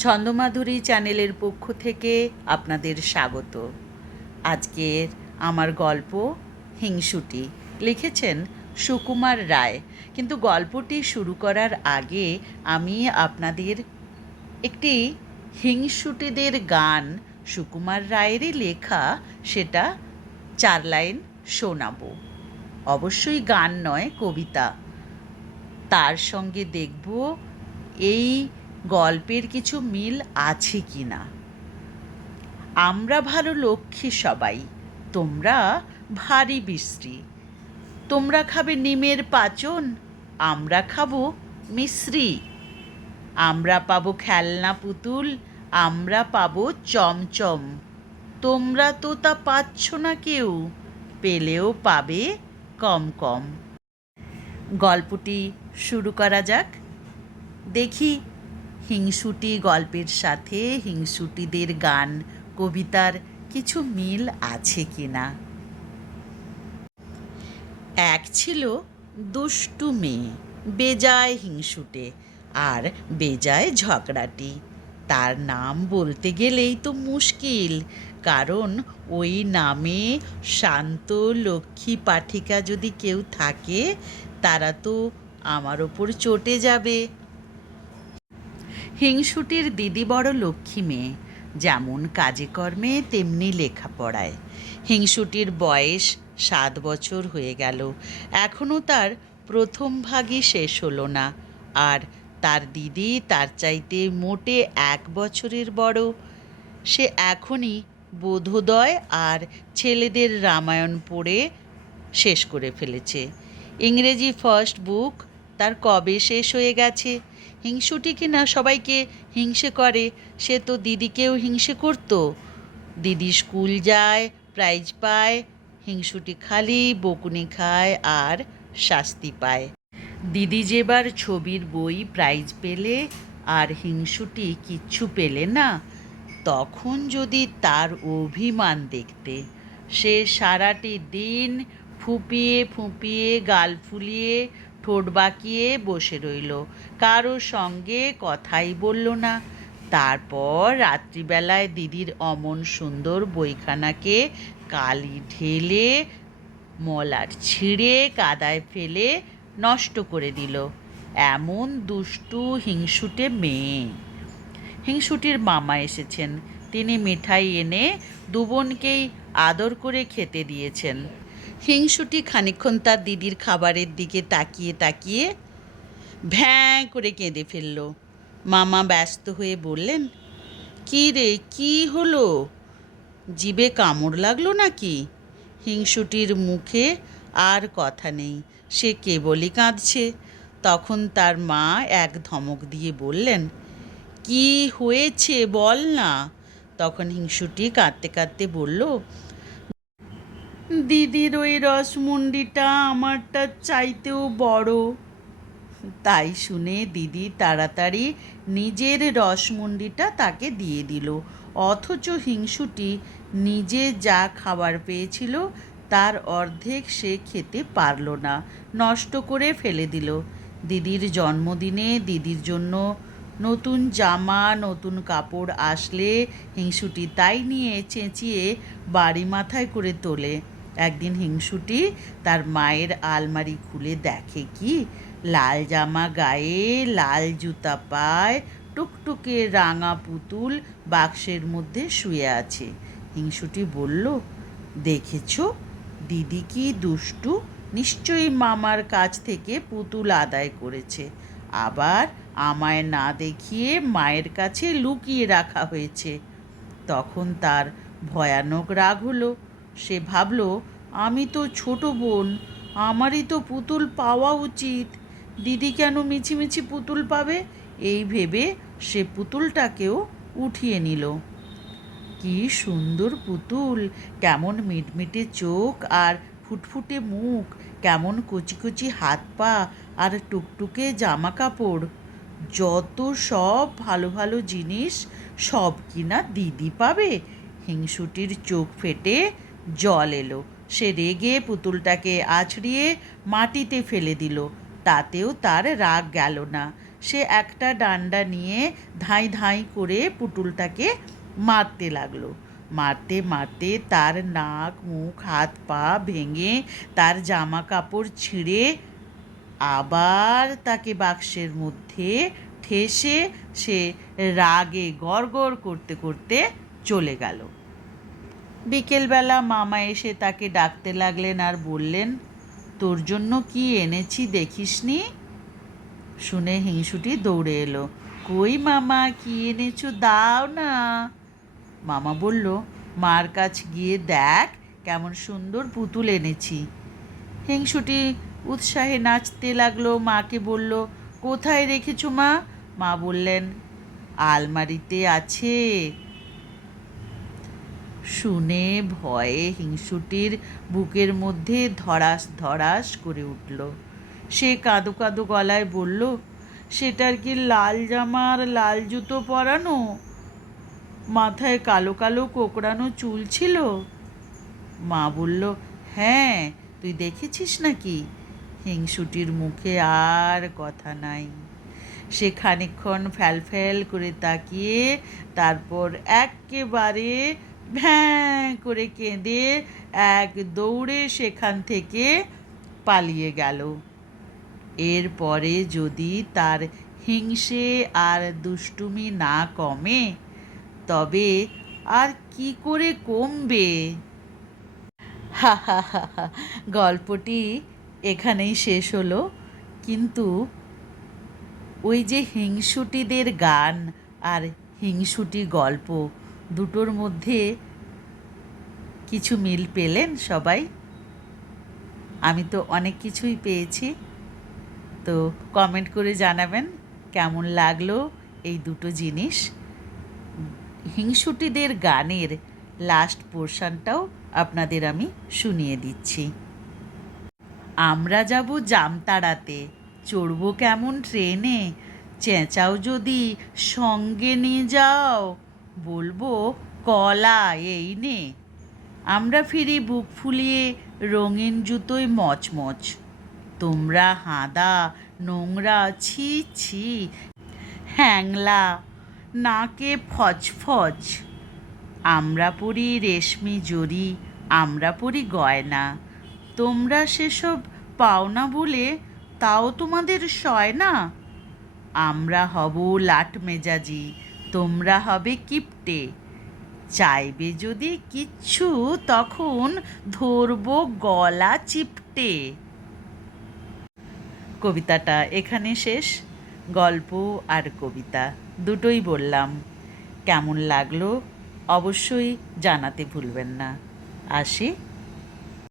ছন্দমাধুরী চ্যানেলের পক্ষ থেকে আপনাদের স্বাগত। আজকের আমার গল্প হিংসুটি, লিখেছেন সুকুমার রায়। কিন্তু গল্পটি শুরু করার আগে আমি আপনাদের একটি হিংসুটিদের গান, সুকুমার রায়েরই লেখা, সেটা 4 লাইন শোনাবো। অবশ্যই গান নয়, কবিতা। তার সঙ্গে দেখব এই গল্পের কিছু মিল আছে কি না। আমরা ভালো লক্ষ্মী সবাই, তোমরা ভারী বিশ্রী। তোমরা খাবে নিমের পাচন, আমরা খাবো মিশ্রি। আমরা পাবো খেলনা পুতুল, আমরা পাবো চমচম। তোমরা তো তা পাচ্ছ না কেউ, পেলেও পাবে কম কম। গল্পটি শুরু করা যাক। দেখি হিংসুটি গল্পের সাথে হিংসুটিদের গান কবিতার কিছু মিল আছে কি না। এক ছিল দুষ্টু মেয়ে, বেজায় হিংসুটে আর বেজায় ঝগড়াটি। তার নাম বলতে গেলেই তো মুশকিল, কারণ ওই নামে শান্ত লক্ষ্মী পাঠিকা যদি কেউ থাকে, তারা তো আমার ওপর চটে যাবে। হিংসুটির দিদি বড় লক্ষ্মী মেয়ে, যেমন কাজে কর্মে তেমনি লেখাপড়ায়। হিংসুটির বয়স 7 বছর হয়ে গেল, এখনও তার প্রথম ভাগই শেষ হলো না। আর তার দিদি তার চাইতে মোটে 1 বছরের বড়। সে এখনই বোধোদয় আর ছেলেদের রামায়ণ পড়ে শেষ করে ফেলেছে। ইংরেজি ফার্স্ট বুক তার কবে শেষ হয়ে গেছে। হিংসুটি কিনা সবাইকে হিংসে করে, সে তো দিদিকেও হিংসে করত। দিদি স্কুল যায়, প্রাইজ পায়, হিংসুটি খালি বকুনি খায় আর শাস্তি পায়। দিদি যেবার ছবির বই প্রাইজ পেলে আর হিংসুটি কিচ্ছু পেলে না, তখন যদি তার অভিমান দেখতে, সে সারাটি দিন ফুঁপিয়ে ফুঁপিয়ে গাল ফুলিয়ে ঠোঁট বাঁকিয়ে বসে রইল, কারো সঙ্গে কথাই বলল না। তারপর রাত্রিবেলায় দিদির অমন সুন্দর বইখানাকে কালি ঢেলে মলাট ছিঁড়ে কাদায় ফেলে নষ্ট করে দিল। এমন দুষ্টু হিংসুটে মেয়ে। হিংসুটির মামা এসেছেন, তিনি মিঠাই এনে দুবোনকেই আদর করে খেতে দিয়েছেন। হিংসুটি খানিকক্ষণ তার দিদির খাবারের দিকে তাকিয়ে তাকিয়ে ভ্যাঁ করে কেঁদে ফেলল। মামা ব্যস্ত হয়ে বললেন, কী রে, কী হলো? জিভে কামড় লাগলো নাকি? হিংসুটির মুখে আর কথা নেই, সে কেবলই কাঁদছে। তখন তার মা এক ধমক দিয়ে বললেন, কি হয়েছে বল না। তখন হিংসুটি কাঁদতে কাঁদতে বলল, দিদির ওই রসমুন্ডিটা আমারটা চাইতেও বড়। তাই শুনে দিদি তাড়াতাড়ি নিজের রসমুন্ডিটা তাকে দিয়ে দিল। অথচ হিংসুটি নিজে যা খাবার পেয়েছিল তার অর্ধেক সে খেতে পারল না, নষ্ট করে ফেলে দিল। দিদির জন্মদিনে দিদির জন্য নতুন জামা নতুন কাপড় আসলে হিংসুটি তাই নিয়ে চেঁচিয়ে বাড়ি মাথায় করে তোলে। একদিন হিংসুটি তার মায়ের আলমারি খুলে দেখে কি, লাল জামা গায়ে লাল জুতা পায় টুকটুকে রাঙা পুতুল বাক্সের মধ্যে শুয়ে আছে। হিংসুটি বলল, দেখেছ দিদি কি দুষ্টু, নিশ্চয়ই মামার কাছ থেকে পুতুল আদায় করেছে, আবার আমায় না দেখিয়ে মায়ের কাছে লুকিয়ে রাখা হয়েছে। তখন তার ভয়ানক রাগ হলো। সে ভাবল, আমি তো ছোট বোন, আমারই তো পুতুল পাওয়া উচিত, দিদি কেন মিছিমিছি পুতুল পাবে? এই ভেবে সে পুতুলটাকেও উঠিয়ে নিল। কি সুন্দর পুতুল, কেমন মিটমিটে চোখ আর ফুটফুটে মুখ, কেমন কচি কচি হাত পা আর টুকটুকে জামা কাপড়। যত সব ভালো ভালো জিনিস, সব কিনা দিদি পাবে। হিংসুটির চোখ ফেটে জল এলো। সে রেগে পুতুলটাকে আছড়িয়ে মাটিতে ফেলে দিল। তাতেও তার রাগ গেল না। সে একটা ডান্ডা নিয়ে ধাঁই ধাঁই করে পুতুলটাকে মারতে লাগলো। মারতে মারতে তার নাক মুখ হাত পা ভেঙে, তার জামা কাপড় ছিঁড়ে আবার তাকে বাক্সের মধ্যে ঠেসে সে রাগে গড়গড় করতে করতে চলে গেল। বিকেলবেলা মামা এসে তাকে ডাকতে লাগলেন আর বললেন, তোর জন্য কি এনেছি দেখিসনি? শুনে হিংসুটি দৌড়ে এলো। কই মামা, কি এনেছো দাও না। মামা বলল, মার কাছ গিয়ে দেখ কেমন সুন্দর পুতুল এনেছি। হিংসুটি উৎসাহে নাচতে লাগলো, মাকে বলল, কোথায় রেখেছো মা? মা বললেন, আলমারিতে আছে। শুনে ভয়ে হিংসুটির বুকের মধ্যে ধড়াস ধড়াস করে উঠল। সে কাঁদো কাঁদো গলায় বলল, সেটার কি লাল জামা আর লাল জুতো পরানো, মাথায় কালো কালো কোকড়ানো চুল ছিল? মা বলল, হ্যাঁ, তুই দেখেছিস নাকি? হিংসুটির মুখে আর কথা নাই। সে খানিকক্ষণ ফ্যাল ফ্যাল করে তাকিয়ে তারপর একেবারে ভ্যাঁ করে কেঁদে এক দৌড়ে সেখান থেকে পালিয়ে গেল। এরপরে যদি তার হিংসে আর দুষ্টুমি না কমে, তবে আর কি করে কমবে? হা হা হা হা। গল্পটি এখানেই শেষ হলো, কিন্তু ওই যে হিংসুটিদের গান আর হিংসুটি গল্প দুটোর মধ্যে কিছু মিল পেলেন সবাই? আমি তো অনেক কিছুই পেয়েছি। তো কমেন্ট করে জানাবেন কেমন লাগলো এই দুটো জিনিস। হিংসুটিদের গানের লাস্ট পোর্শনটাও আপনাদের আমি শুনিয়ে দিচ্ছি। আমরা যাব জামতাড়াতে, চড়ব কেমন ট্রেনে, চেঁচাও যদি সঙ্গে নিয়ে যাও, বলবো কলা এই নে। আমরা ফিরি বুক ফুলিয়ে রঙিন জুতোয় মচমচ, তোমরা হাঁদা নোংরা ছি ছি, হ্যাংলা নাকে ফচফচ। আমরা পরি রেশমি জরি, আমরা পরি গয়না, তোমরা সেসব পাও না বলে তাও তোমাদের সয় না। আমরা হব লাট মেজাজি, তোমরা হবে কিপটে, চাইবে যদি কিচ্ছু তখন ধরবো গলা চিপটে। কবিতাটা এখানে শেষ। গল্প আর কবিতা দুটোই বললাম। কেমন লাগলো অবশ্যই জানাতে ভুলবেন না। আসি।